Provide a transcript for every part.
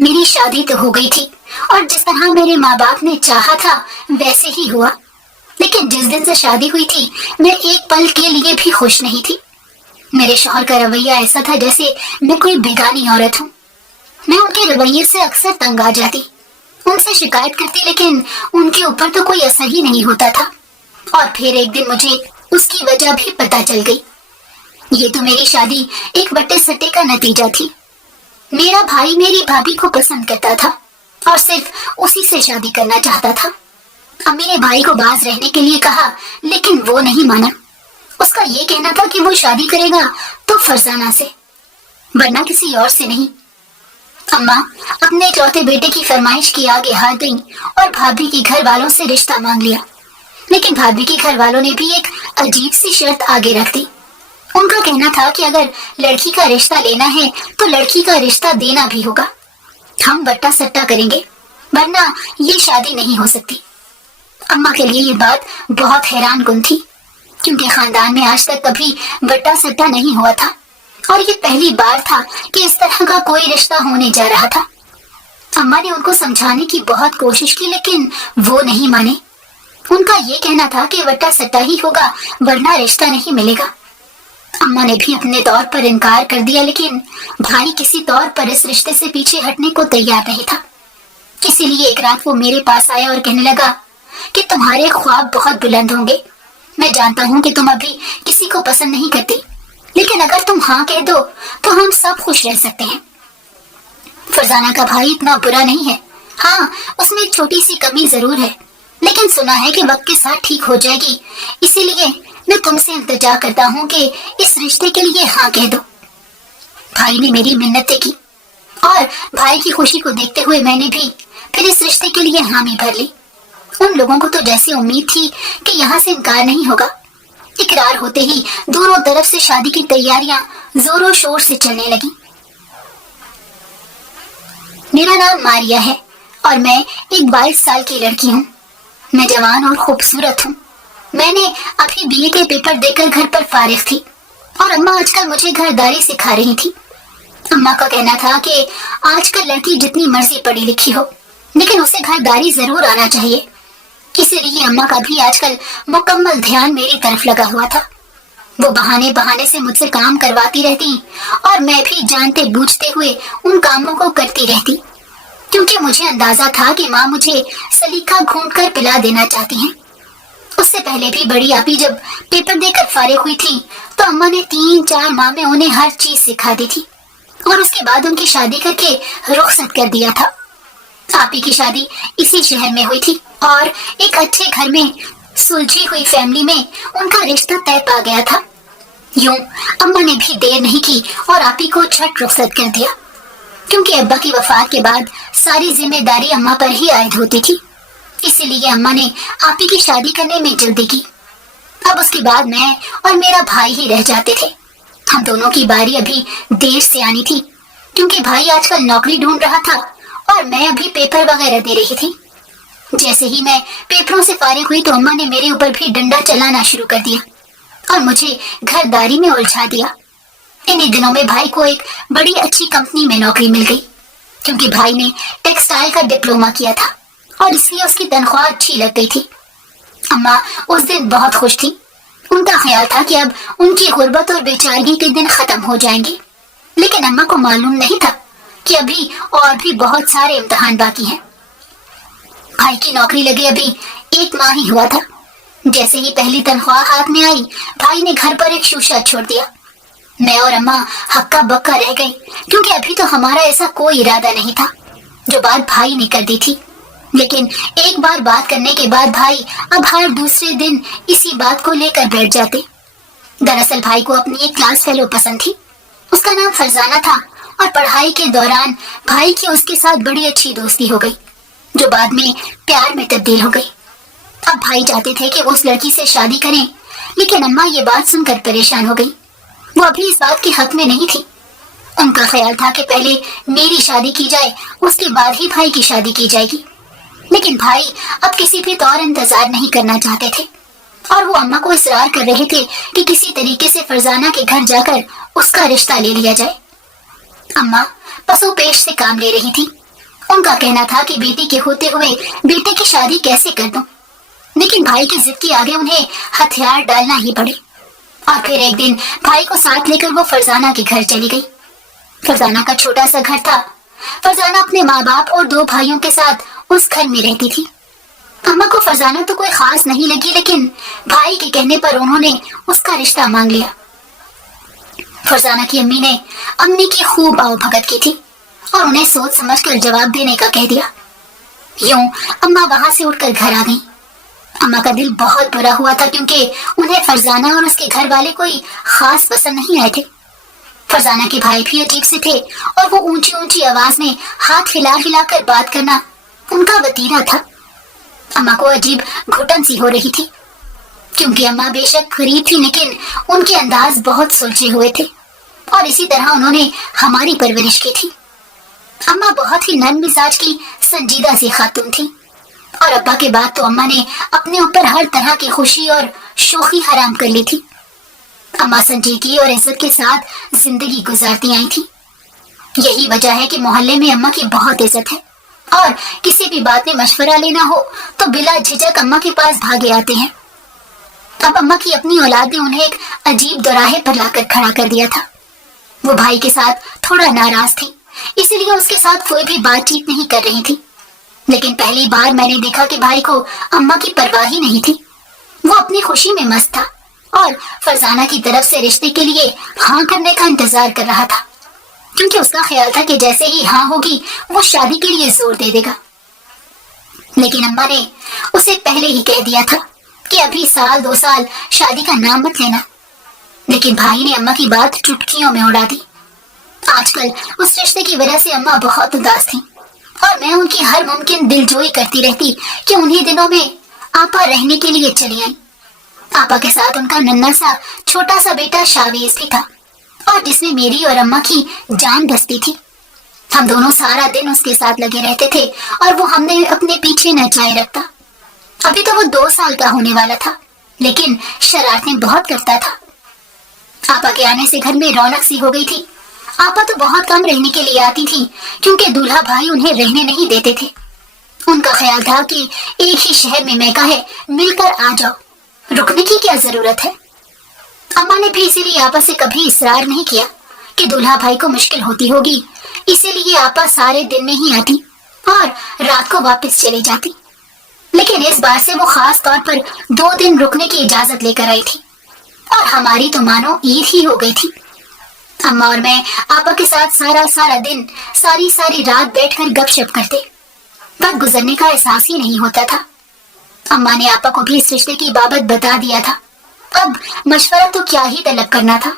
میری شادی تو ہو گئی تھی اور جس طرح میرے ماں باپ نے چاہا تھا ویسے ہی ہوا، لیکن جس دن سے شادی ہوئی تھی میں ایک پل کے لیے بھی خوش نہیں تھی۔ میرے شوہر کا رویہ ایسا تھا جیسے میں کوئی بیگانی عورت ہوں۔ میں ان کے رویے سے اکثر تنگ آ جاتی، ان سے شکایت کرتی، لیکن ان کے اوپر تو کوئی اثر ہی نہیں ہوتا تھا۔ اور پھر ایک دن مجھے اس کی وجہ بھی پتہ چل گئی۔ یہ تو میری شادی ایک بٹے سٹے کا نتیجہ تھی۔ میرا بھائی میری بھابھی کو پسند کرتا تھا اور صرف اسی سے شادی کرنا چاہتا تھا۔ امی نے بھائی کو باز رہنے کے لیے کہا، لیکن وہ نہیں مانا۔ اس کا یہ کہنا تھا کہ وہ شادی کرے گا تو فرزانہ سے، ورنہ کسی اور سے نہیں۔ اماں اپنے چوتھے بیٹے کی فرمائش کی آگے ہار گئیں اور بھابھی کے گھر والوں سے رشتہ مانگ لیا، لیکن بھابھی کے گھر والوں نے بھی ایک عجیب سی شرط آگے رکھ دی۔ ان کا کہنا تھا کہ اگر لڑکی کا رشتہ لینا ہے تو لڑکی کا رشتہ دینا بھی ہوگا۔ ہم بٹا سٹا کریں گے ورنہ یہ شادی نہیں ہو سکتی۔ اماں کے لیے یہ بات بہت حیران کن تھی، کیونکہ خاندان میں آج تک کبھی بٹا سٹا نہیں ہوا تھا اور یہ پہلی بار تھا کہ اس طرح کا کوئی رشتہ ہونے جا رہا تھا۔ اماں نے ان کو سمجھانے کی بہت کوشش کی، لیکن وہ نہیں مانے۔ ان کا یہ کہنا تھا کہ بٹا سٹا ہی ہوگا ورنہ رشتہ نہیں ملے گا۔ اماں نے بھی اپنے طور پر انکار کر دیا، لیکن بھائی کسی طور پر اس رشتے سے پیچھے ہٹنے کو تیار نہیں تھا۔ اسی لیے ایک رات وہ میرے پاس آیا اور کہنے لگا کہ تمہارے خواب بہت بلند ہوں گے۔ میں جانتا ہوں کہ تم ابھی کسی کو پسند نہیں کرتی، لیکن اگر تم ہاں کہہ دو تو ہم سب خوش رہ سکتے ہیں۔ فرزانہ کا بھائی اتنا برا نہیں ہے، ہاں اس میں ایک چھوٹی سی کمی ضرور ہے، لیکن سنا ہے کہ وقت کے ساتھ ٹھیک ہو جائے گی۔ اسی لیے میں تم سے التجا کرتا ہوں کہ اس رشتے کے لیے ہاں کہہ دو۔ بھائی نے میری منتیں کی اور بھائی کی خوشی کو دیکھتے ہوئے میں نے بھی پھر اس رشتے کے لیے حامی بھر لی۔ ان لوگوں کو تو جیسے امید تھی کہ یہاں سے انکار نہیں ہوگا۔ اقرار ہوتے ہی دونوں طرف سے شادی کی تیاریاں زور و شور سے چلنے لگیں۔ میرا نام ماریا ہے اور میں ایک 22 سال کی لڑکی ہوں۔ میں جوان اور خوبصورت ہوں۔ میں نے ابھی BA کے پیپر دے کر گھر پر فارغ تھی اور اماں آج کل مجھے گھرداری سکھا رہی تھی۔ اماں کا کہنا تھا کہ آج کل لڑکی جتنی مرضی پڑھی لکھی ہو لیکن اسے گھرداری ضرور آنا چاہیے۔ اسی لیے اماں کا بھی آج کل مکمل دھیان میری طرف لگا ہوا تھا۔ وہ بہانے سے مجھ سے کام کرواتی رہتی اور میں بھی جانتے بوجھتے ہوئے ان کاموں کو کرتی رہتی، کیونکہ مجھے اندازہ تھا کہ ماں مجھے سلیقہ گھونٹ کر پلا دینا چاہتی ہیں۔ اس سے پہلے بھی بڑی آپی جب پیپر دے کر فارغ ہوئی تھی تو اماں نے 3-4 ماہ میں انہیں ہر چیز سکھا دی تھی اور اس کے بعد ان کی شادی کر کے رخصت کر دیا تھا۔ آپی کی شادی اسی شہر میں ہوئی تھی اور ایک اچھے گھر میں سلجھی ہوئی فیملی میں ان کا رشتہ طے پا گیا تھا۔ یوں اماں نے بھی دیر نہیں کی اور آپی کو جھٹ رخصت کر دیا، کیونکہ ابا کی وفات کے بعد ساری ذمہ داری اماں پر ہی عائد ہوتی تھی۔ اسی لیے اماں نے آپی کی شادی کرنے میں جلدی کی۔ اب اس کے بعد میں اور میرا بھائی ہی رہ جاتے تھے۔ ہم دونوں کی باری ابھی دیر سے آنی تھی، کیونکہ بھائی آج کل نوکری ڈھونڈ رہا تھا اور میں ابھی پیپر وغیرہ دے رہی تھی۔ جیسے ہی میں پیپروں سے فارغ ہوئی تو اماں نے میرے اوپر بھی ڈنڈا چلانا شروع کر دیا اور مجھے گھرداری میں الجھا دیا۔ انہی دنوں میں بھائی کو ایک بڑی اچھی کمپنی میں نوکری مل گئی، کیونکہ بھائی نے ٹیکسٹائل کا ڈپلومہ کیا تھا اور اس لیے اس کی تنخواہ اچھی لگ گئی تھی۔ اماں اس دن بہت خوش تھی۔ ان کا خیال تھا کہ اب ان کی غربت اور بیچارگی کے دن ختم ہو جائیں گے، لیکن اماں کو معلوم نہیں تھا کہ ابھی اور بھی بہت سارے امتحان باقی ہیں۔ بھائی کی نوکری لگے ابھی 1 ماہ ہی ہوا تھا۔ جیسے ہی پہلی تنخواہ ہاتھ میں آئی، بھائی نے گھر پر ایک شوشہ چھوڑ دیا۔ میں اور اماں ہکا بکا رہ گئی، کیونکہ ابھی تو ہمارا ایسا کوئی ارادہ نہیں تھا۔ جو بات بھائی نے کر دی تھی، لیکن ایک بار بات کرنے کے بعد بھائی اب ہر دوسرے دن اسی بات کو لے کر بیٹھ جاتے۔ دراصل بھائی کو اپنی ایک کلاس فیلو پسند تھی، اس کا نام فرزانہ تھا، اور پڑھائی کے دوران بھائی کی اس کے ساتھ بڑی اچھی دوستی ہو گئی، جو بعد میں پیار میں تبدیل ہو گئی۔ اب بھائی چاہتے تھے کہ وہ اس لڑکی سے شادی کریں، لیکن اماں یہ بات سن کر پریشان ہو گئی۔ وہ ابھی اس بات کے حق میں نہیں تھی۔ ان کا خیال تھا کہ پہلے میری شادی کی جائے، اس کے بعد ہی بھائی کی شادی کی جائے گی، لیکن بھائی اب کسی بھی طور انتظار نہیں کرنا چاہتے تھے اور وہ اماں کو اصرار کر رہے تھے کہ کسی طریقے سے فرزانہ کے گھر جا کر اس کا رشتہ لے لیا جائے۔ اماں پسو پیش سے کام لے رہی تھی، उनका कहना था कि बेटी के होते हुए बेटे की शादी कैसे कर दूं, लेकिन भाई की जिद के आगे उन्हें हथियार डालना ही पड़े। और फिर एक दिन भाई को साथ लेकर वो फरजाना के घर चली गई। फरजाना का छोटा सा घर था। फरजाना अपने माँ बाप और 2 भाइयों के साथ उस घर में रहती थी। अम्मा को फरजाना तो कोई खास नहीं लगी, लेकिन भाई के कहने पर उन्होंने उसका रिश्ता मांग लिया। फरजाना की अम्मी ने अम्मी की खूब आवभगत की थी और उन्हें सोच समझकर जवाब देने का कह दिया। यूं अम्मा वहां से उठकर घर आ गई। अम्मा का दिल बहुत बुरा हुआ था, क्योंकि उन्हें फरजाना और उसके घर वाले कोई खास पसंद नहीं आए थे। फरजाना के भाई भी अजीब से थे और वो ऊंची ऊंची आवाज में हाथ हिला हिला कर बात करना उनका वतीरा था। अम्मा को अजीब घुटन सी हो रही थी, क्योंकि अम्मा बेशक गरीब थी, लेकिन उनके अंदाज बहुत सुलझे हुए थे और इसी तरह उन्होंने हमारी परवरिश की थी। अम्मा बहुत ही नरम मिजाज की संजीदा सी खातून थी और अब्बा के बाद तो अम्मा ने अपने ऊपर हर तरह की खुशी और शोखी हराम कर ली थी। अम्मा संजीदगी और इज्जत के साथ जिंदगी गुजारती आई थी। यही वजह है कि मोहल्ले में अम्मा की बहुत इज्जत है और किसी भी बात में मशवरा लेना हो तो बिला झिझक अम्मा के पास भागे आते हैं। अब अम्मा की अपनी औलाद ने उन्हें एक अजीब दोराहे पर लाकर खड़ा कर दिया था। वो भाई के साथ थोड़ा नाराज थी, इसीलिए उसके साथ कोई भी बातचीत नहीं कर रही थी। लेकिन पहली बार मैंने देखा कि भाई को अम्मा की परवाह ही नहीं थी। वो अपनी खुशी में मस्त था और फरजाना की तरफ से रिश्ते के लिए हाँ करने का इंतजार कर रहा था, क्योंकि उसका ख्याल था कि जैसे ही हाँ होगी वो शादी के लिए जोर दे देगा। लेकिन अम्मा ने उसे पहले ही कह दिया था कि अभी 1-2 साल शादी का नाम मत लेना। लेकिन भाई ने अम्मा की बात चुटकियों में उड़ा दी। आजकल उस रिश्ते की वजह से अम्मा बहुत उदास थी और मैं उनकी हर मुमकिन दिलजोई करती रहती कि उन्हीं दिनों में आपा रहने के लिए चली आई। आपा के साथ उनका नन्हा सा छोटा सा बेटा शावेज भी था और जिसमें मेरी और अम्मा की जान बसती थी। हम दोनों सारा दिन उसके साथ लगे रहते थे और वो हमने अपने पीछे नचाए रखता। अभी तो वो 2 साल का होने वाला था, लेकिन शरारतें बहुत करता था। आपा के आने से घर में रौनक सी हो गई थी। आपा तो बहुत कम रहने के लिए आती थी, क्योंकि दूल्हा भाई उन्हें रहने नहीं देते थे। उनका ख्याल था कि एक ही शहर में मैका है, मिलकर आ जाओ, रुकने की क्या जरूरत है। अम्मा ने भी इसीलिए आपा से कभी इसरार नहीं किया कि दूल्हा भाई को मुश्किल होती होगी, इसीलिए आपा सारे दिन में ही आती और रात को वापस चली जाती। लेकिन इस बार से वो खास तौर पर 2 दिन रुकने की इजाजत लेकर आई थी और हमारी तो मानो ईद ही हो गई थी। अम्मा और मैं आपा के साथ सारा दिन सारी रात बैठकर गपशप करते। वक्त गुजरने का एहसास ही नहीं होता था। अम्मा ने आपा को भी इस रिश्ते की बाबत बता दिया था। अब मशवरा तो क्या ही तलब करना था।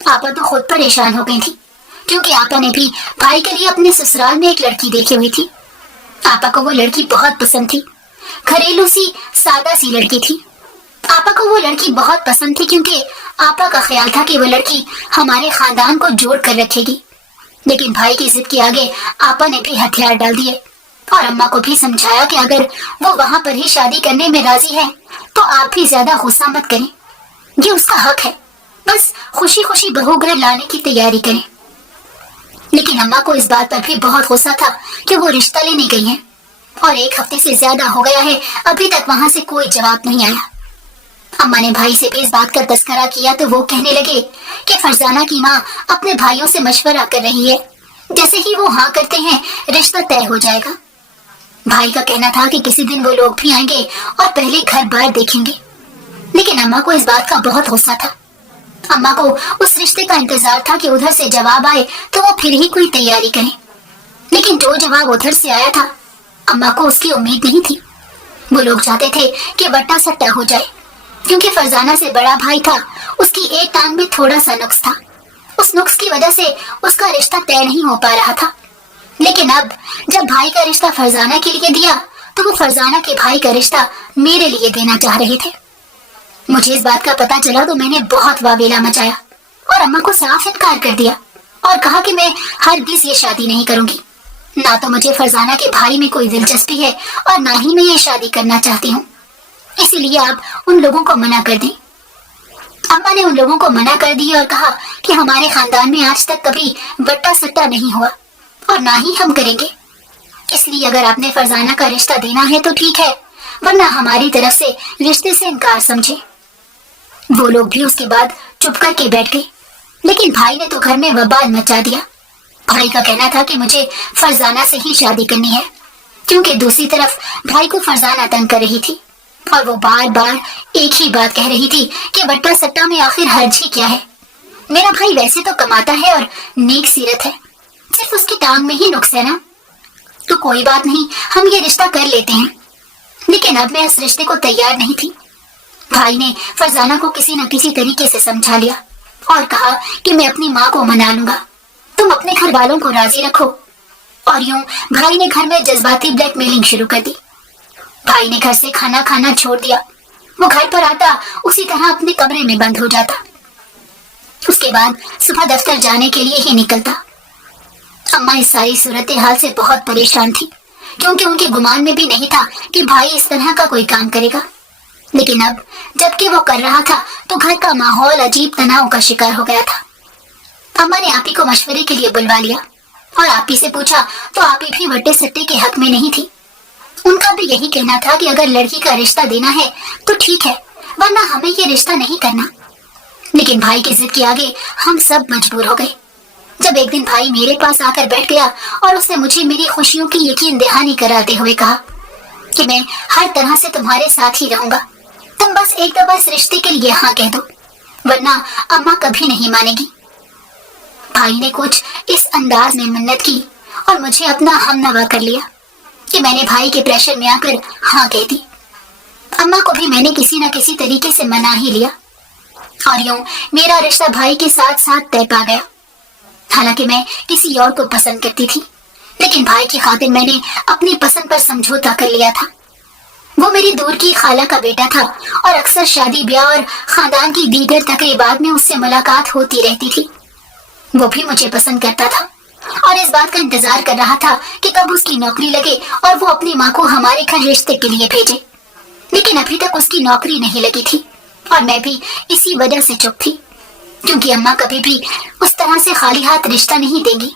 आपा तो खुद परेशान हो गई थी, क्योंकि आपा ने भी भाई के लिए अपने ससुराल में एक लड़की देखी हुई थी। आपा को वो लड़की बहुत पसंद थी। घरेलू सी सादा सी लड़की थी। आपा को वो लड़की बहुत पसंद थी, क्योंकि आपा का ख्याल था कि वो लड़की हमारे खानदान को जोड़ कर रखेगी। लेकिन भाई की जिद के आगे आपा ने भी हथियार डाल दिए और अम्मा को भी समझाया कि अगर वो वहां पर ही शादी करने में राजी है तो आप भी ज्यादा गुस्सा मत करें, ये उसका हक है, बस खुशी खुशी बहू घर लाने की तैयारी करें। लेकिन अम्मा को इस बात पर भी बहुत गुस्सा था कि वो रिश्ता लेने गई हैं और 1 हफ्ते से ज्यादा हो गया है, अभी तक वहां से कोई जवाब नहीं आया। अम्मा ने भाई से भी इस बात का तस्करा किया तो वो कहने लगे कि फरजाना की माँ अपने भाइयों से मशवरा कर रही है, जैसे ही वो हाँ करते हैं रिश्ता तय हो जाएगा। भाई का कहना था कि किसी दिन वो लोग भी आएंगे और पहले घर बार देखेंगे। लेकिन अम्मा को इस बात का बहुत गुस्सा था। अम्मा को उस रिश्ते का इंतजार था कि उधर से जवाब आए तो वो फिर ही कोई तैयारी करें। लेकिन जो जवाब उधर से आया था, अम्मा को उसकी उम्मीद नहीं थी। वो लोग चाहते थे कि बट्टा सट्टा हो जाए, क्योंकि फरजाना से बड़ा भाई था, उसकी एक टांग में थोड़ा सा नुक्स था। उस नुक्स की वजह से उसका रिश्ता तय नहीं हो पा रहा था। लेकिन अब जब भाई का रिश्ता फरजाना के लिए दिया तो वो फरजाना के भाई का रिश्ता मेरे लिए देना चाह रहे थे। मुझे इस बात का पता चला तो मैंने बहुत वावेला मचाया और अम्मा को साफ इनकार कर दिया और कहा कि मैं हरगिज ये शादी नहीं करूंगी। ना तो मुझे फरजाना के भाई में कोई दिलचस्पी है और ना ही मैं ये शादी करना चाहती हूँ, इसीलिए आप उन लोगों को मना कर दें। अम्मा ने उन लोगों को मना कर दिया और कहा कि हमारे खानदान में आज तक कभी बट्टा सट्टा नहीं हुआ और ना ही हम करेंगे। اس لیے اگر آپ نے فرزانہ کا رشتہ دینا ہے تو ٹھیک ہے، ورنہ ہماری طرف سے رشتے سے انکار سمجھے۔ وہ لوگ بھی اس کے بعد چپ کر کے بیٹھ گئے، لیکن بھائی نے تو گھر میں وبال مچا دیا۔ بھائی کا کہنا تھا کہ مجھے فرزانہ سے ہی شادی کرنی ہے، کیونکہ دوسری طرف بھائی کو فرزانہ تنگ کر رہی تھی، اور وہ بار بار ایک ہی بات کہہ رہی تھی کہ بٹا سٹا میں آخر حرج ہی کیا ہے۔ میرا بھائی ویسے تو کماتا ہے اور نیک سیرت ہے، صرف اس کی ٹانگ میں ہی نقص ہے نا، تو کوئی بات نہیں، ہم یہ رشتہ کر لیتے ہیں۔ لیکن اب میں اس رشتے کو تیار نہیں تھی۔ بھائی نے فرزانہ کو کسی نہ کسی طریقے سے سمجھا لیا اور کہا کہ میں اپنی ماں کو منا لوں گا، تم اپنے گھر والوں کو راضی رکھو۔ اور یوں بھائی نے گھر میں جذباتی بلیک میلنگ شروع کر دی۔ بھائی نے گھر سے کھانا کھانا چھوڑ دیا، وہ گھر پر آتا اسی طرح اپنے کمرے میں بند ہو جاتا، اس کے بعد صبح دفتر جانے کے لیے ہی نکلتا۔ اماں اس ساری صورتحال سے بہت پریشان تھی، کیونکہ ان کے گمان میں بھی نہیں تھا کہ بھائی اس طرح کا کوئی کام کرے گا۔ لیکن اب جبکہ وہ کر رہا تھا تو گھر کا ماحول عجیب تناؤ کا شکار ہو گیا تھا۔ اماں نے آپی کو مشورے کے لیے بلوا لیا اور آپی سے پوچھا تو آپی بھی وٹے سٹے کے حق میں نہیں تھی۔ ان کا بھی یہی کہنا تھا کہ اگر لڑکی کا رشتہ دینا ہے تو ٹھیک ہے، ورنہ ہمیں یہ رشتہ نہیں کرنا۔ لیکن بھائی کی ضد کے آگے ہم سب مجبور ہو گئے۔ جب ایک دن بھائی میرے پاس آ کر بیٹھ گیا اور اس نے مجھے میری خوشیوں کی یقین دہانی کراتے ہوئے کہا کہ میں ہر طرح سے تمہارے ساتھ ہی رہوں گا، تم بس ایک دفعہ اس رشتے کے لیے ہاں کہہ دو، ورنہ اماں کبھی نہیں مانے گی۔ بھائی نے کچھ اس انداز میں منت کی اور مجھے اپنا ہم نوا کر لیا کہ میں نے بھائی کے پریشر میں آ کر ہاں کہہ دی۔ اماں کو بھی میں نے کسی نہ کسی طریقے سے منا ہی لیا، اور یوں میرا رشتہ بھائی کے ساتھ ساتھ طے پا گیا۔ حالانکہ میں کسی اور کو پسند کرتی تھی، لیکن بھائی کی خاطر میں نے اپنی پسند پر سمجھوتا کر لیا تھا۔ وہ میری دور کی خالہ کا بیٹا تھا اور اکثر شادی بیاہ اور خاندان کی دیگر تقریبات میں اس سے ملاقات ہوتی رہتی تھی۔ وہ بھی مجھے پسند کرتا تھا اور اس بات کا انتظار کر رہا تھا کہ کب اس کی نوکری لگے اور وہ اپنی ماں کو ہمارے گھر رشتے کے لیے بھیجے۔ لیکن ابھی تک اس کی نوکری نہیں لگی تھی، اور میں بھی اسی وجہ سے چپ تھی، کیونکہ اماں کبھی بھی اس طرح سے خالی ہاتھ رشتہ نہیں دیں گی۔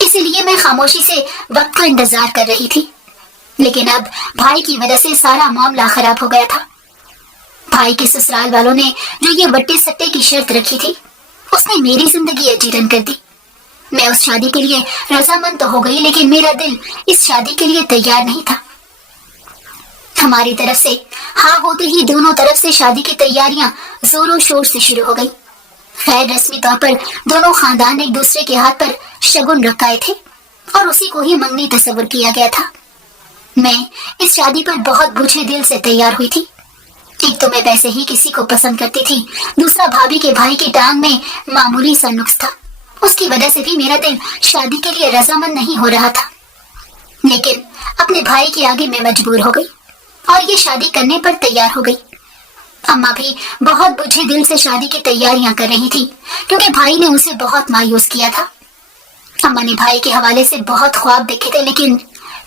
اسی لیے میں خاموشی سے وقت کا انتظار کر رہی تھی۔ لیکن اب بھائی کی وجہ سے سارا معاملہ خراب ہو گیا تھا۔ بھائی کے سسرال والوں نے جو یہ وٹے سٹے کی شرط رکھی تھی، اس نے میری زندگی اجیرن کر دی۔ میں اس شادی کے لیے رضامند تو ہو گئی، لیکن میرا دل اس شادی کے لیے تیار نہیں تھا۔ ہماری طرف سے ہاں ہوتے ہی دونوں طرف سے شادی کی تیاریاں زور و شور سے شروع ہو گئی۔ غیر رسمی طور پر دونوں خاندان ایک دوسرے کے ہاتھ پر شگن رکھائے تھے اور اسی کو ہی منگنی تصور کیا گیا تھا۔ میں اس شادی پر بہت بوجھے دل سے تیار ہوئی تھی۔ ایک تو میں ویسے ہی کسی کو پسند کرتی تھی، دوسرا بھابھی کے بھائی کی ٹانگ میں معمولی سا نقص تھا، اس کی وجہ سے بھی میرا دل شادی کے لیے رضامند نہیں ہو رہا تھا۔ لیکن اپنے بھائی کے آگے میں مجبور ہو گئی اور یہ شادی کرنے پر تیار ہو گئی۔ اماں بھی بہت بوجھے دل سے شادی کی تیاریاں کر رہی تھی، کیونکہ بھائی نے اسے بہت مایوس کیا تھا۔ اماں نے بھائی کے حوالے سے بہت خواب دیکھے تھے، لیکن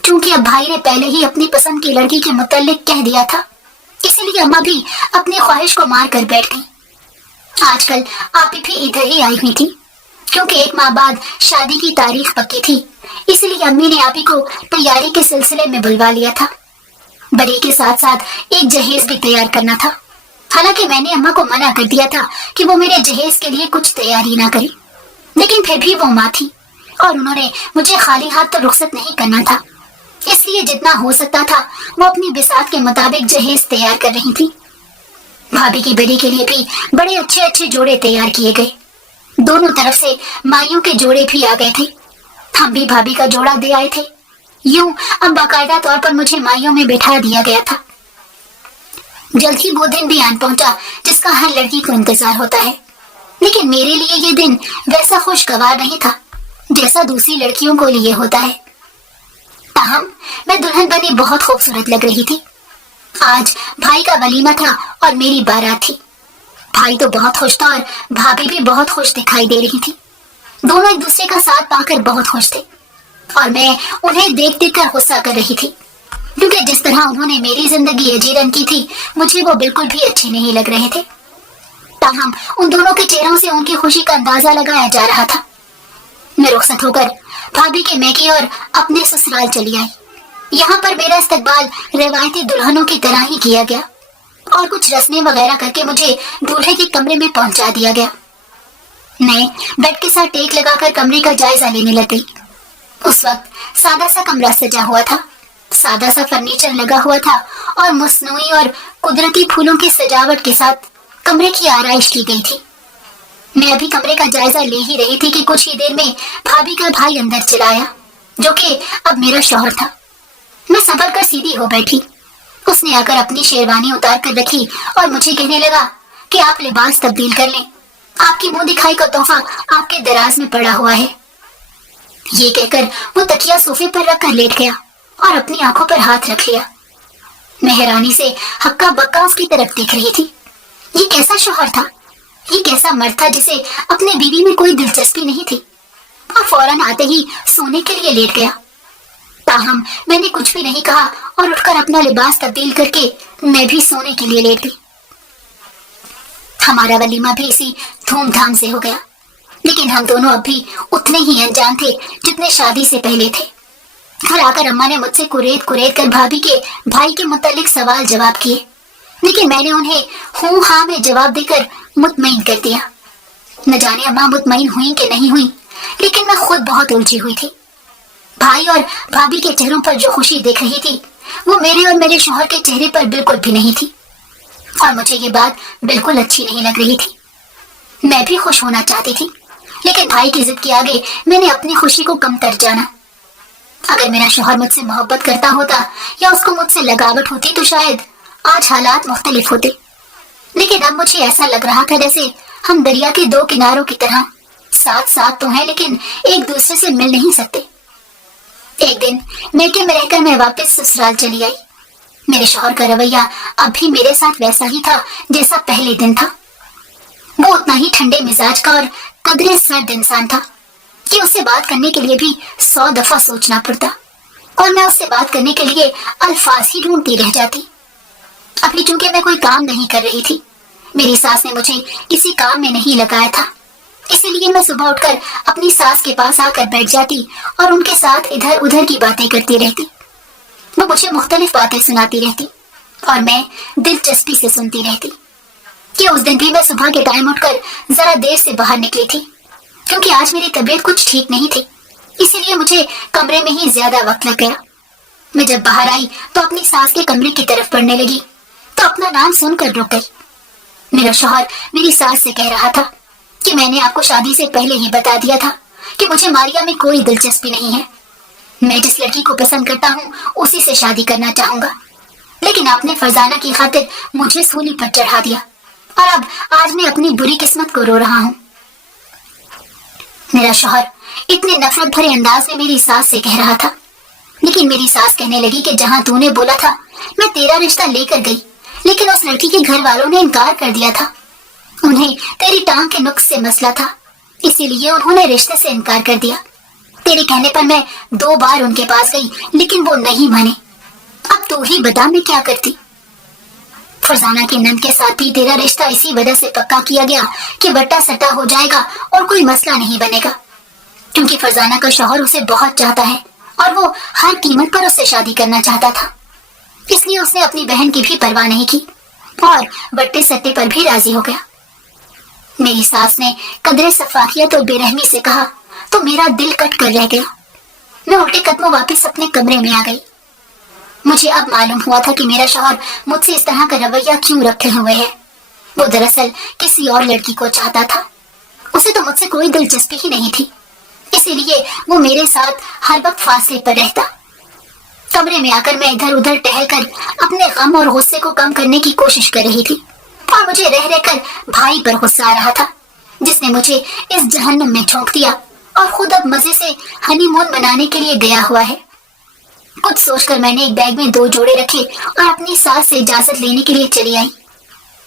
چونکہ اب بھائی نے پہلے ہی اپنی پسند کی لڑکی کے متعلق کہہ دیا تھا، اسی لیے اماں بھی اپنی خواہش کو مار کر بیٹھ گئی۔ آج کل آپی بھی ادھر ہی آئی ہوئی تھی، کیونکہ ایک ماہ بعد شادی کی تاریخ پکی تھی، اسی لیے امی نے آپی کو تیاری کے سلسلے میں بلوا لیا تھا۔ بری کے ساتھ ساتھ ایک جہیز بھی تیار کرنا تھا۔ حالانکہ میں نے اماں کو منع کر دیا تھا کہ وہ میرے جہیز کے لیے کچھ تیاری نہ کرے، لیکن پھر بھی وہ ماں تھی اور انہوں نے مجھے خالی ہاتھ تو رخصت نہیں کرنا تھا، اس لیے جتنا ہو سکتا تھا وہ اپنی بساط کے مطابق جہیز تیار کر رہی تھی۔ بھابھی کی بری کے لیے بھی بڑے اچھے اچھے جوڑے تیار کیے گئے، دونوں طرف سے مائیوں کے جوڑے بھی آ گئے تھے، ہم بھی بھابھی کا جوڑا دے آئے تھے۔ یوں اب باقاعدہ طور پر مجھے مائیوں میں بٹھا دیا گیا تھا۔ جلد ہی وہ دن بھی آن پہنچا جس کا ہر لڑکی کو انتظار ہوتا ہے، لیکن میرے لیے یہ دن ویسا خوشگوار نہیں تھا جیسا دوسری لڑکیوں کو لیے ہوتا ہے۔ تاہم میں دلہن بنی بہت خوبصورت لگ رہی تھی۔ آج بھائی کا ولیمہ تھا اور میری بارات تھی۔ بھائی تو بہت خوش تھا اور بھابھی بھی بہت خوش دکھائی دے رہی تھی، دونوں ایک دوسرے کا ساتھ پا کر بہت خوش تھے، اور میں انہیں دیکھ دیکھ کر غصہ کر رہی تھی، کیونکہ جس طرح انہوں نے میری زندگی اجیرن کی تھی مجھے وہ بالکل بھی اچھے نہیں لگ رہے تھے۔ تاہم ان دونوں کے چہروں سے ان کی خوشی کا اندازہ لگایا جا رہا تھا۔ میں رخصت ہو کر भाभी के मैके और अपने ससुराल चली आई। यहाँ पर मेरा इस्तकबाल रिवायती दुल्हनों की तरह ही किया गया और कुछ रस्में वगैरह करके मुझे दूल्हे के कमरे में पहुंचा दिया गया। मैं बेड के साथ टेक लगाकर कमरे का जायजा लेने लग गई। उस वक्त सादा सा कमरा सजा हुआ था, सादा सा फर्नीचर लगा हुआ था और मसनूई और कुदरती फूलों की सजावट के साथ कमरे की आराइश की गई थी। मैं अभी कमरे का जायजा ले ही रही थी कि कुछ ही देर में भाभी का भाई अंदर चला आया, जो कि अब मेरा शौहर था। मैं संभल कर सीधी हो बैठी। उसने आकर अपनी शेरवानी उतार कर रखी और मुझे कहने लगा कि आप लिबास तब्दील कर लें, आपकी मुंह दिखाई का तोहफा आपके दराज में पड़ा हुआ है। ये कहकर वो तकिया सोफे पर रखकर लेट गया और अपनी आंखों पर हाथ रख लिया। मैं हैरानी से हक्का बक्का उसकी तरफ देख रही थी। ये कैसा शौहर था, ये कैसा मर्द था जिसे अपने बीवी में कोई दिलचस्पी नहीं थी और फौरन आते ही सोने के लिए लेट गया। ताहम मैंने कुछ भी नहीं कहा और उठकर अपना लिबास तब्दील करके मैं भी सोने के लिए लेट गई। हमारा वलीमा भी इसी धूमधाम से हो गया, लेकिन हम दोनों अब भी उतने ही अनजान थे जितने शादी से पहले थे। घर आकर अम्मा ने मुझसे कुरेद कुरेद कर भाभी के भाई के मुतालिक सवाल जवाब किए, लेकिन मैंने उन्हें हूँ हाँ में जवाब देकर मुतमईन कर दिया। न जाने अम्मा मुतमईन हुई कि नहीं हुई, लेकिन मैं खुद बहुत उलझी हुई थी। भाई और भाभी के चेहरों पर जो खुशी देख रही थी वो मेरे और मेरे शौहर के चेहरे पर बिल्कुल भी नहीं थी और मुझे ये बात बिल्कुल अच्छी नहीं लग रही थी। मैं भी खुश होना चाहती थी, लेकिन भाई की जिद के आगे मैंने अपनी खुशी को कमतर जाना। अगर मेरा शौहर मुझसे मोहब्बत करता होता या उसको मुझसे लगावट होती तो शायद आज हालात मुख्तलिफ होते, लेकिन अब मुझे ऐसा लग रहा था जैसे हम दरिया के दो किनारों की तरह साथ साथ तो हैं लेकिन एक दूसरे से मिल नहीं सकते। एक दिन मैके में रहकर मैं वापस ससुराल चली आई। मेरे शौहर का रवैया अब भी मेरे साथ वैसा ही था जैसा पहले दिन था। वो उतना ही ठंडे मिजाज का और कदरे सर्द इंसान था कि उससे बात करने के लिए भी 100 दफा सोचना पड़ता और मैं उससे बात करने के लिए अल्फाज ही ढूंढती रह जाती। अभी चूंकि मैं कोई काम नहीं कर रही थी, मेरी सास ने मुझे किसी काम में नहीं लगाया था, इसीलिए मैं सुबह उठकर अपनी सास के पास आकर बैठ जाती और उनके साथ इधर उधर की बातें करती रहती। वो मुझे मुख्तलिफ बातें सुनाती रहती और मैं दिलचस्पी से सुनती रहती। कि उस दिन भी मैं सुबह के टाइम उठकर जरा देर से बाहर निकली थी, क्योंकि आज मेरी तबीयत कुछ ठीक नहीं थी, इसीलिए मुझे कमरे में ही ज्यादा वक्त लग गया। मैं जब बाहर आई तो अपनी सास के कमरे की तरफ बढ़ने लगी तो अपना नाम सुनकर रुक गई। मेरा शौहर मेरी सास से कह रहा था कि मैंने आपको शादी से पहले ही बता दिया था कि मुझे मारिया में कोई दिलचस्पी नहीं है। मैं जिस लड़की को पसंद करता हूँ उसी से शादी करना चाहूंगा, लेकिन आपने फरजाना की खातिर मुझे सूली पर चढ़ा दिया और अब आज मैं अपनी बुरी किस्मत को रो रहा हूँ। मेरा शौहर इतने नफरत भरे अंदाज में मेरी सास से कह रहा था, लेकिन मेरी सास कहने लगी कि जहाँ तूने बोला था मैं तेरा रिश्ता लेकर गई, लेकिन उस लड़की के घर वालों ने इनकार कर दिया था। उन्हें तेरी टांग के नुक्स से मसला था, इसीलिए उन्होंने रिश्ते से इनकार कर दिया। तेरे कहने पर मैं 2 बार उनके पास गई, लेकिन वो नहीं माने। अब तू ही बता मैं क्या करती। फरजाना की नंद के साथ भी तेरा रिश्ता इसी वजह से पक्का किया गया कि बट्टा सट्टा हो जाएगा और कोई मसला नहीं बनेगा, क्योंकि फरजाना का शौहर उसे बहुत चाहता है और वो हर कीमत पर उससे शादी करना चाहता था। इसलिए उसने अपनी बहन की भी परवाह नहीं की और बट्टे सट्टे पर भी राजी हो गया। मेरी सास ने कदरे सफाकियत और बेरहमी से कहा तो मेरा दिल कट कर रह गया। मैं उल्टे कदमों वापस अपने कमरे में आ गई। मुझे अब मालूम हुआ था कि मेरा शौहर मुझसे इस तरह का रवैया क्यों रखे हुए है। वो दरअसल किसी और लड़की को चाहता था। उसे तो मुझसे कोई दिलचस्पी ही नहीं थी, इसीलिए वो मेरे साथ हर वक्त फासले पर रहता। कमरे में आकर मैं इधर उधर टहलकर अपने गम और गुस्से को कम करने की कोशिश कर रही थी और मुझे रह रहकर भाई पर गुस्सा आ रहा था, जिसने मुझे इस जहन्नुम में झोंक दिया और खुद अब मजे से हनीमून मनाने के लिए गया हुआ है। कुछ सोचकर मैंने एक बैग में 2 जोड़े रखे और अपनी सास से इजाजत लेने के लिए चली आई।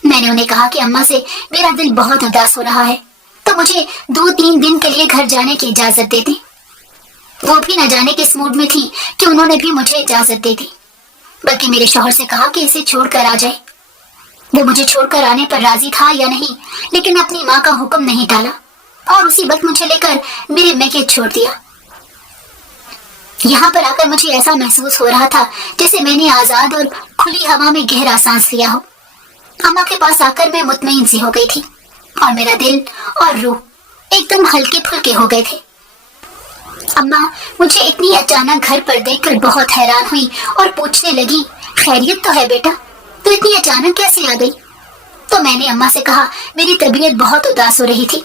मैंने उन्हें कहा कि अम्मा से मेरा दिल बहुत उदास हो रहा है, तो मुझे 2-3 दिन के लिए घर जाने की इजाजत दे दी। वो भी न जाने किस मूड में थी कि उन्होंने भी मुझे इजाजत दे दी, बल्कि मेरे शौहर से कहा कि इसे छोड़कर आ जाए। वो मुझे छोड़कर आने पर राजी था या नहीं, लेकिन अपनी माँ का हुक्म नहीं टाला और उसी वक्त मुझे लेकर मेरे मैके छोड़ दिया। यहाँ पर आकर मुझे ऐसा महसूस हो रहा था जैसे मैंने आजाद और खुली हवा में गहरा सांस लिया हो। अम्मा के पास आकर मैं मुतमईन सी हो गई थी और मेरा दिल और रूह एकदम हल्के फुल्के हो गए थे। अम्मा मुझे इतनी अचानक घर पर देखकर बहुत हैरान हुई और पूछने लगी, खैरियत तो है बेटा, तो इतनी अचानक कैसे आ गई? तो मैंने अम्मा से कहा, मेरी तबीयत बहुत उदास हो रही थी,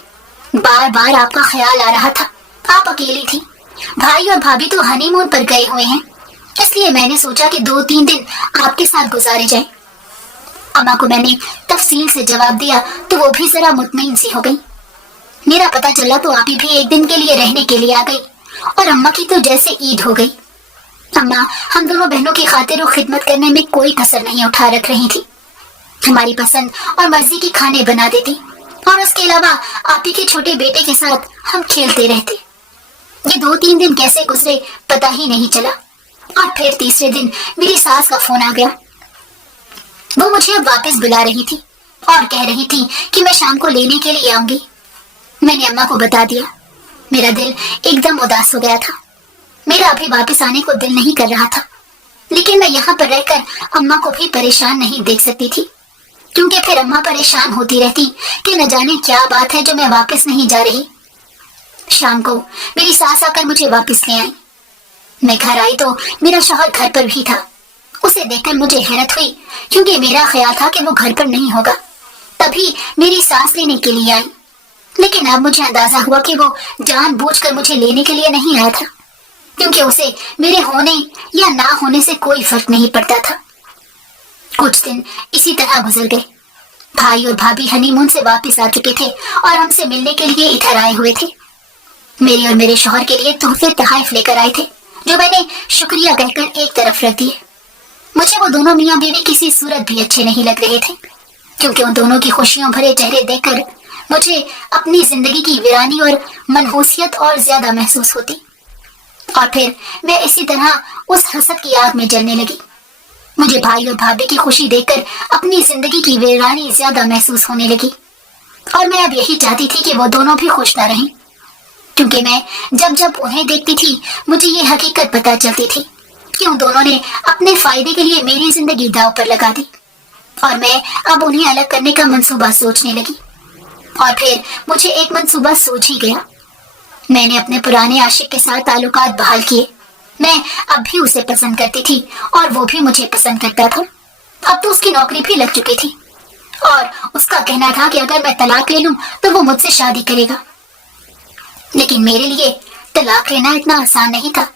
बार बार आपका ख्याल आ रहा था, आप अकेली थी, भाई और भाभी तो हनीमून पर गए हुए हैं, इसलिए मैंने सोचा कि 2-3 दिन आपके साथ गुजारे जाए। अम्मा को मैंने तफसील से जवाब दिया तो वो भी जरा मुतमईन सी हो गई। मेरा पता चला तो आप ही भी एक दिन के लिए रहने के लिए आ गई और अम्मा की तो जैसे ईद हो गई। अम्मा हम दोनों बहनों की खातिर और खिदमत करने में कोई कसर नहीं उठा रख रही थी। हमारी पसंद और मर्जी के खाने बना देती और उसके अलावा आप ही के छोटे बेटे के साथ हम खेलते रहते। ये 2-3 दिन कैसे गुजरे पता ही नहीं चला और फिर तीसरे दिन मेरी सास का फोन आ गया। वो मुझे अब वापस बुला रही थी और कह रही थी कि मैं शाम को लेने के लिए आऊंगी। मैंने अम्मा को बता दिया। मेरा दिल एकदम उदास हो गया था। मेरा अभी वापस आने को दिल नहीं कर रहा था, लेकिन मैं यहाँ पर रहकर अम्मा को भी परेशान नहीं देख सकती थी, क्योंकि फिर अम्मा परेशान होती रहती कि न जाने क्या बात है जो मैं वापस नहीं जा रही। शाम को मेरी सास आकर मुझे वापस ले आई। मैं घर आई तो मेरा शौहर घर पर भी था। उसे देखकर मुझे हैरत हुई, क्योंकि मेरा ख्याल था कि वो घर पर नहीं होगा। तभी मेरी सास लेने के लिए आई, लेकिन अब मुझे अंदाजा हुआ कि वो जानबूझकर मुझे लेने के लिए नहीं आया था, क्योंकि उसे मेरे होने या ना होने से कोई फर्क नहीं पड़ता था। कुछ दिन इसी तरह गुजर गए। भाई और भाभी हनीमून से वापस आ चुके थे और हमसे मिलने के लिए इधर आए हुए थे। मेरे और मेरे शौहर के लिए तोहफे तहाइफ लेकर आए थे, जो मैंने शुक्रिया कहकर एक तरफ रख दिए। मुझे वो दोनों मियाँ बीवी किसी सूरत भी अच्छे नहीं लग रहे थे, क्योंकि उन दोनों की खुशियों भरे चेहरे देखकर मुझे अपनी जिंदगी की वीरानी और मनहूसियत और ज्यादा महसूस होती। और फिर मैं इसी तरह उस हसद की आग में जलने लगी। मुझे भाई और भाभी की खुशी देखकर अपनी जिंदगी की वीरानी ज्यादा महसूस होने लगी और मैं अब यही चाहती थी कि वो दोनों भी खुश ना रहें, क्योंकि मैं जब जब उन्हें देखती थी मुझे ये हकीकत पता चलती थी कि उन दोनों ने अपने फायदे के लिए मेरी जिंदगी दांव पर लगा दी और मैं अब उन्हें अलग करने का मंसूबा सोचने लगी। और फिर मुझे एक मंसूबा सूझ ही गया। मैंने अपने पुराने आशिक के साथ ताल्लुकात बहाल किए। मैं अब भी उसे पसंद करती थी और वो भी मुझे पसंद करता था। अब तो उसकी नौकरी भी लग चुकी थी और उसका कहना था कि अगर मैं तलाक ले लूं तो वो मुझसे शादी करेगा। लेकिन मेरे लिए तलाक लेना इतना आसान नहीं था।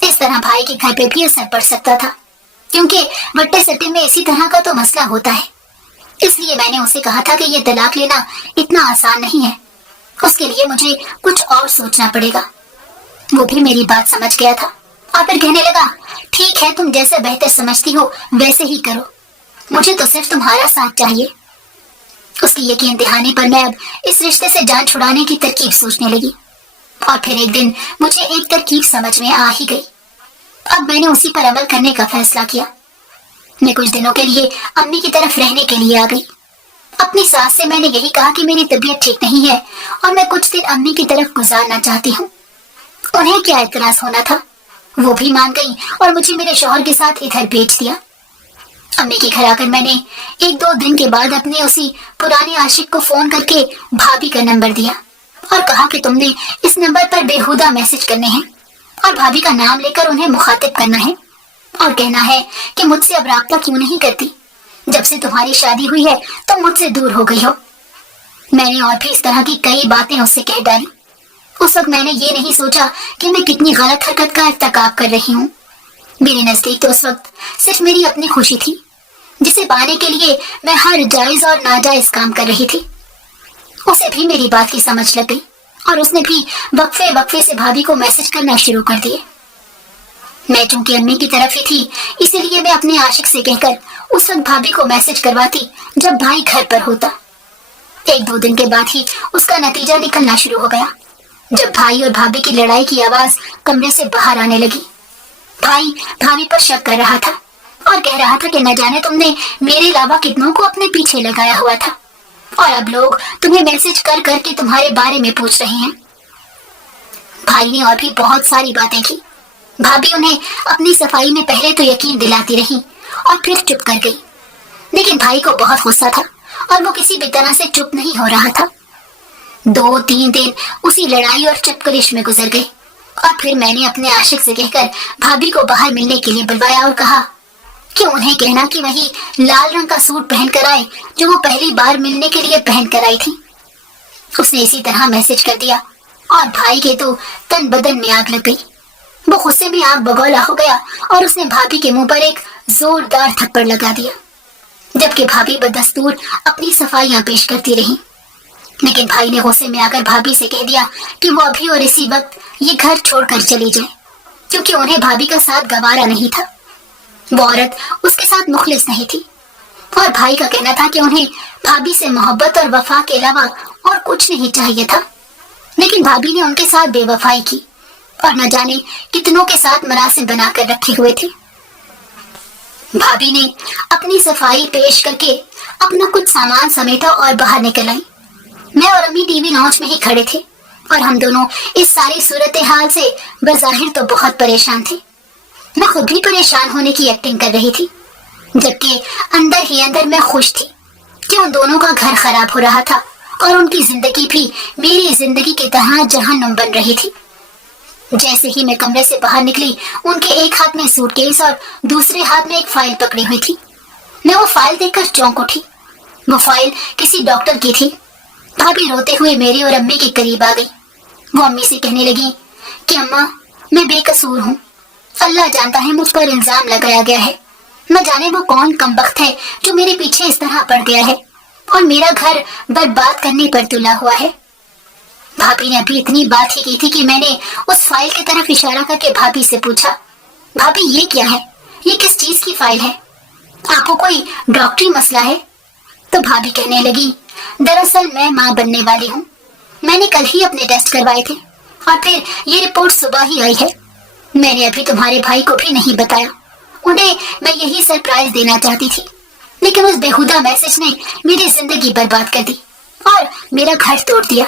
इस तरह भाई के घर पे भी असर पड़ सकता था, क्योंकि वट्टे सट्टे में इसी तरह का तो मसला होता है। इसलिए मैंने उसे कहा था कि ये तलाक लेना इतना आसान नहीं है, उसके लिए मुझे कुछ और सोचना पड़ेगा। वो भी मेरी बात समझ गया था और फिर कहने लगा, ठीक है, तुम जैसे बेहतर समझती हो वैसे ही करो, मुझे तो सिर्फ तुम्हारा साथ चाहिए। उसकी यकीन दिहाने पर मैं अब इस रिश्ते से जान छुड़ाने की तरकीब सोचने लगी और फिर एक दिन मुझे एक तरकीब समझ में आ ही गई। अब मैंने उसी पर अमल करने का फैसला किया। मैं कुछ दिनों के लिए अम्मी की तरफ रहने के लिए आ गई। अपनी सास से मैंने यही कहा कि मेरी तबीयत ठीक नहीं है और मैं कुछ दिन अम्मी की तरफ गुजारना चाहती हूँ। उन्हें क्या एतराज होना था, वो भी मान गई और मुझे मेरे शौहर के साथ इधर भेज दिया। अम्मी के घर आकर मैंने 1-2 दिन के बाद अपने उसी पुराने आशिक को फोन करके भाभी का नंबर दिया और कहा कि तुमने इस नंबर पर बेहुदा मैसेज करने हैं और भाभी का नाम लेकर उन्हें मुखातिब करना है और कहना है कि मुझसे अब राब्ता क्यों नहीं करती, जब से तुम्हारी शादी हुई है तो मुझसे दूर हो गई हो। मैंने और भी इस तरह की कई बातें उससे कह डाली। उस वक्त मैंने ये नहीं सोचा कि मैं कितनी गलत हरकत का इर्तिकाब कर रही हूँ। मेरे नजदीक तो उस वक्त सिर्फ मेरी अपनी खुशी थी, जिसे पाने के लिए मैं हर जायज और नाजायज काम कर रही थी। उसे भी मेरी बात की समझ लग गई और उसने भी वक्फे वक्फे से भाभी को मैसेज करना शुरू कर दिए। मैं चूंकि अम्मी की तरफ ही थी, इसीलिए मैं अपने आशिक से कहकर उस वक्त भाभी को मैसेज करवाती जब भाई घर पर होता। 1-2 दिन के बाद ही उसका नतीजा निकलना शुरू हो गया, जब भाई और भाभी की लड़ाई की आवाज कमरे से बाहर आने लगी। भाई भाभी पर शक कर रहा था और कह रहा था कि न जाने तुमने मेरे अलावा कितनों को अपने पीछे लगाया हुआ था और अब लोग तुम्हें मैसेज कर करके तुम्हारे बारे में पूछ रहे हैं। भाई ने और भी बहुत सारी बातें की। بھابھی انہیں اپنی صفائی میں پہلے تو یقین دلاتی رہی اور پھر چپ کر گئی، لیکن بھائی کو بہت غصہ تھا اور وہ کسی بھی طرح سے چپ نہیں ہو رہا تھا۔ 2-3 دن اسی لڑائی اور چپکرش میں گزر گئے اور پھر میں نے اپنے عاشق سے کہہ کر بھابھی کو باہر ملنے کے لیے بلوایا اور کہا کہ انہیں کہنا کہ وہی لال رنگ کا سوٹ پہن کر آئے جو وہ پہلی بار ملنے کے لیے پہن کر آئی تھی۔ اس نے اسی طرح میسج کر دیا اور بھائی کے تو تن بدن میں آگ لگ گئی۔ وہ غصے میں آگ بگولا ہو گیا اور اس نے بھابھی کے منہ پر ایک زوردار تھپڑ لگا دیا، جبکہ بھابھی بدستور اپنی صفائیاں پیش کرتی رہی۔ لیکن بھائی نے غصے میں آ کر بھابھی سے کہہ دیا کہ وہ ابھی اور اسی وقت یہ گھر چھوڑ کر چلی جائے، کیونکہ انہیں بھابھی کا ساتھ گوارا نہیں تھا۔ وہ عورت اس کے ساتھ مخلص نہیں تھی اور بھائی کا کہنا تھا کہ انہیں بھابھی سے محبت اور وفا کے علاوہ اور کچھ نہیں چاہیے تھا، لیکن بھابھی نے ان کے ساتھ بے وفائی کی اور نہ جانے کتنوں کے ساتھ مراسم بنا کر رکھے ہوئے تھے۔ بھابھی نے اپنی صفائی پیش کر کے اپنا کچھ سامان سمیٹا اور باہر نکل آئی۔ میں اور امی ٹی وی لاؤنج میں ہی کھڑے تھے اور ہم دونوں اس ساری صورتحال سے بظاہر تو بہت پریشان تھے۔ میں خود بھی پریشان ہونے کی ایکٹنگ کر رہی تھی، جبکہ اندر ہی اندر میں خوش تھی کہ ان دونوں کا گھر خراب ہو رہا تھا اور ان کی زندگی بھی میری زندگی کی طرح جہنم بن رہی تھی۔ جیسے ہی میں کمرے سے باہر نکلی، ان کے ایک ہاتھ میں سوٹ کیس اور دوسرے ہاتھ میں ایک فائل پکڑی ہوئی تھی۔ میں وہ فائل دیکھ کر چونک اٹھی۔ وہ فائل کسی ڈاکٹر کی تھی۔ بھابھی روتے ہوئے میری اور امی کے قریب آ گئی۔ وہ امی سے کہنے لگی کہ اماں، میں بے قصور ہوں، اللہ جانتا ہے مجھ پر الزام لگایا گیا ہے، نہ جانے وہ کون کمبخت ہے جو میرے پیچھے اس طرح پڑ گیا ہے اور میرا گھر برباد کرنے پر تلا ہوا ہے۔ بھابھی نے ابھی اتنی بات ہی کی تھی کہ میں نے اس فائل کی طرف اشارہ کر کے بھابھی سے پوچھا، بھابھی یہ کیا ہے؟ یہ کس چیز کی فائل ہے؟ آپ کو کوئی ڈاکٹری مسئلہ ہے؟ تو بھابھی کہنے لگی، دراصل میں ماں بننے والی ہوں، میں نے کل ہی اپنے ٹیسٹ کروائے تھے اور پھر یہ رپورٹ صبح ہی آئی ہے۔ میں نے ابھی تمہارے بھائی کو بھی نہیں بتایا، انہیں میں یہی سرپرائز دینا چاہتی تھی، لیکن اس بےہودہ میسج نے میری زندگی برباد کر دی اور میرا گھر توڑ دیا۔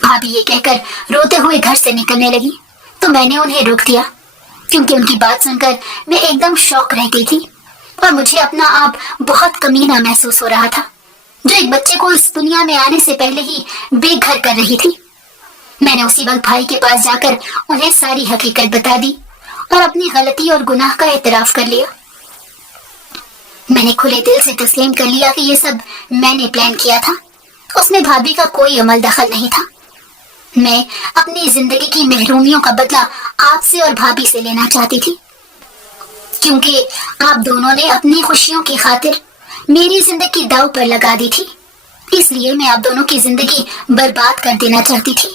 بھابھی یہ کہہ کر روتے ہوئے گھر سے نکلنے لگی تو میں نے انہیں روک دیا، کیونکہ ان کی بات سن کر میں ایک دم شوق رہ گئی تھی اور مجھے اپنا آپ بہت کمینہ محسوس ہو رہا تھا، جو ایک بچے کو اس دنیا میں آنے سے پہلے ہی بے گھر کر رہی تھی۔ میں نے اسی وقت بھائی کے پاس جا کر انہیں ساری حقیقت بتا دی اور اپنی غلطی اور گناہ کا اعتراف کر لیا۔ میں نے کھلے دل سے تسلیم کر لیا کہ یہ سب میں نے پلان کیا تھا، اس میں بھابھی کا کوئی عمل دخل نہیں تھا۔ میں اپنی زندگی کی محرومیوں کا بدلہ آپ سے اور بھابھی سے لینا چاہتی تھی، کیونکہ آپ دونوں نے اپنی خوشیوں کی خاطر میری زندگی داؤ پر لگا دی تھی، اس لیے میں آپ دونوں کی زندگی برباد کر دینا چاہتی تھی۔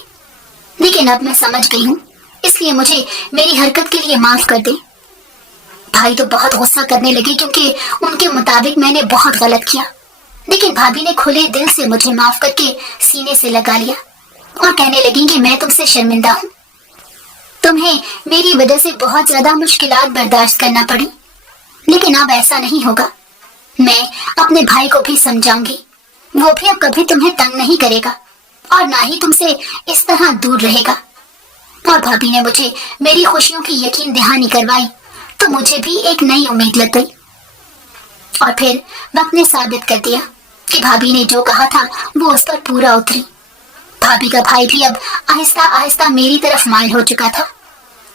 لیکن اب میں سمجھ گئی ہوں، اس لیے مجھے میری حرکت کے لیے معاف کر دیں۔ بھائی تو بہت غصہ کرنے لگے کیونکہ ان کے مطابق میں نے بہت غلط کیا، لیکن بھابھی نے کھلے دل سے مجھے معاف کر کے سینے سے لگا لیا اور کہنے لگی کہ میں تم سے شرمندہ ہوں، تمہیں میری وجہ سے بہت زیادہ مشکلات برداشت کرنا پڑی، لیکن اب ایسا نہیں ہوگا۔ میں اپنے بھائی کو بھی سمجھاؤں گی، وہ بھی اب کبھی تمہیں تنگ نہیں کرے گا اور نہ ہی تم سے اس طرح دور رہے گا۔ اور بھابھی نے مجھے میری خوشیوں کی یقین دہانی کروائی تو مجھے بھی ایک نئی امید لگ گئی۔ اور پھر وقت نے ثابت کر دیا کہ بھابھی نے جو کہا تھا وہ اس پر پورا اتری۔ بھابھی کا بھائی بھی اب آہستہ آہستہ میری طرف مائل ہو چکا تھا،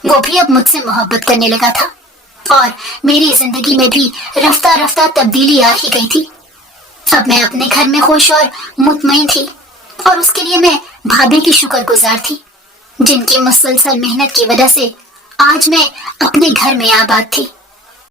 وہ بھی اب مجھ سے محبت کرنے لگا تھا اور میری زندگی میں بھی رفتہ رفتہ تبدیلی آ ہی گئی تھی۔ اب میں اپنے گھر میں خوش اور مطمئن تھی اور اس کے لیے میں بھابھی کی شکر گزار تھی، جن کی مسلسل محنت کی وجہ سے آج میں اپنے گھر میں آباد تھی۔